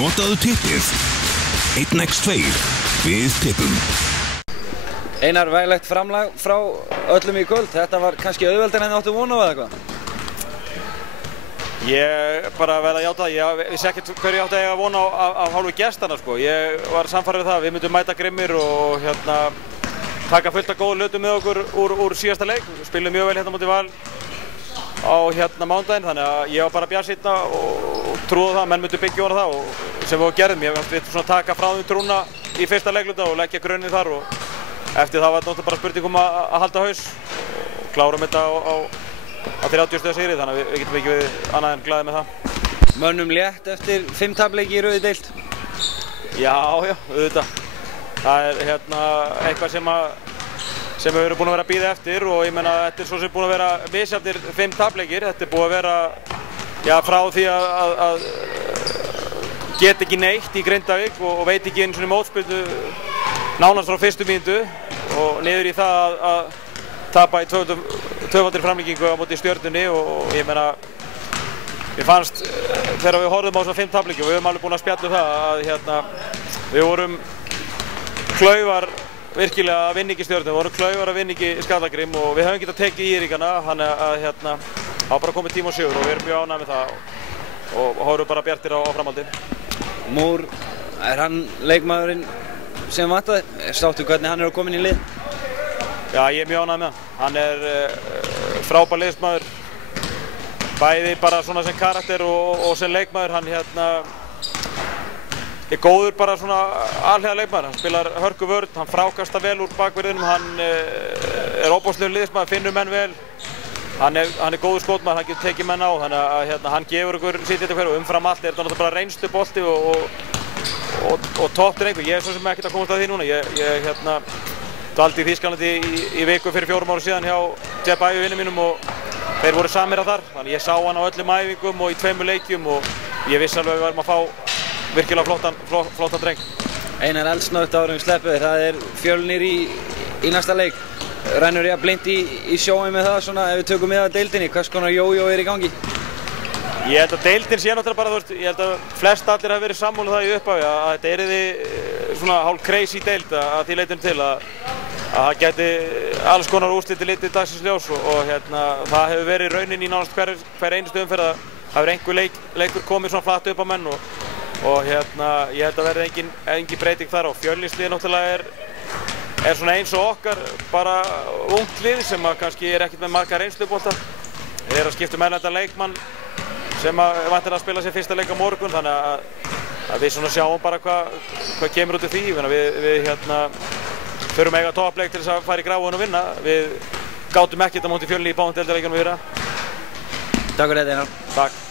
Notaðu tippið 1x2 við tippum. Einar, veglegt framlag frá öllum í kvöld. Þetta var kannski auðveldar en þið áttu von á eða eitthvað? Ég bara verð að játa það. Ég vissi ekkert hverju ég átti að eiga von á af hálfu gestana sko. Ég var sannfærður það. Við myndum mæta grimmir og taka fullt af góðu hlutum með okkur úr síðasta leik. Við spilum mjög vel hérna móti Val á mánudaginn, þannig að ég var bara bjartsýnn og trúði það að menn myndu byggja það og sem við gerðum. Ég fannst við svona taka frá þeim trúna í fyrsta leikluta og leggja grunninn þar og eftir það var þetta bara spurning að halda haus og klárum þetta á 30 stiga sigri, þannig að við getum ekki verið annað en glaðir með það. Mönnum létt eftir 5 tapleiki í rauði deild? Já, auðvitað. Það er eitthvað sem við erum búin að vera að bíða eftir og ég meina þetta er svo sem búin að vera misjafnir 5 tapleikir. Þetta er búin að vera frá því að geta ekki neitt í Grindavík og veit ekki einu svona mótspyrnu nánast frá fyrstu mínútu og niður í það að tapa í tvöfaldri framlengingu á móti Stjörnunni og ég meina mér fannst þegar við horfðum á svona 5 tapleiki og við höfum alveg búin að spjalla það við vorum klaufar virkilega að vinna ekki Stjörnunni, við vorum klaufar að vinna ekki Skallagrim og við höfum getað tekið í ríkana, þannig að það var bara komið tíma og sigur og við erum mjög ánægðir með það og horfum bara bjartir á framhaldi. Mór, er hann leikmaðurinn sem vantaði? Sáttu hvernig hann er komin í lið? Já, ég er mjög ánægður með hann. Hann er frábær liðsmaður, bæði bara svona sem karakter og sem leikmaður. Hann er góður bara svona alhliða leikmaður. Hann spilar hörku vörn, hann frákastar vel úr bakverðinum, hann er óbóðslegur liðsmaður, finnur menn vel. Hann er góður skotmaður, hann getur tekið menn á, þannig að hann gefur okkur sitt eitt og umfram allt er þetta náttúrulega bara reynslu bolti og toppdrengur. Ég er svo sem ekkert að komast að því núna. Ég dvaldi í Þýskalandi í viku fyrir 4 árum síðan hjá Jeb Ævi vinnum mínum og þeir voru samir þar. Þannig ég sá hann á öllum æfingum og í 2 leikjum og ég vissi alveg að við værum að fá virkilega flottan dreng. Einar, eldsnögt áður en við sleppum þér. Það er Fjölnir í næsta leik. Rennur ég að blind í sjóin með það svona ef við tökum með að deildinni? Hvers konar jójó er í gangi? Ég held að deildin sé náttúrulega bara, ég held að flest allir hafi verið sammála það í upphafi að þetta yrði svona hálf crazy deild að því leytinu til að það gæti alls konar úrslit litið dagsins ljós og það hefur verið raunin í nánast hver einustu umferð að það hefur einhver leikur komið svona flatt upp á menn og ég held að verði engin breyting þar og Fjölnisliðið náttúrulega er svona eins og okkar bara ungt lið sem kannski er ekkert með marga reynslubolta. Þeir eru að skipta erlendan leikmann sem væntanlega að spila sér fyrsta leik á morgun, þannig að við svona sjáum bara hvað kemur út úr því. Við förum eiga toppleik til þess að fara í gráðun og vinna. Við gátum ekkert á móti Fjölni í báðum deildarleikjunum við Takk fyrir þetta, Einar. Takk.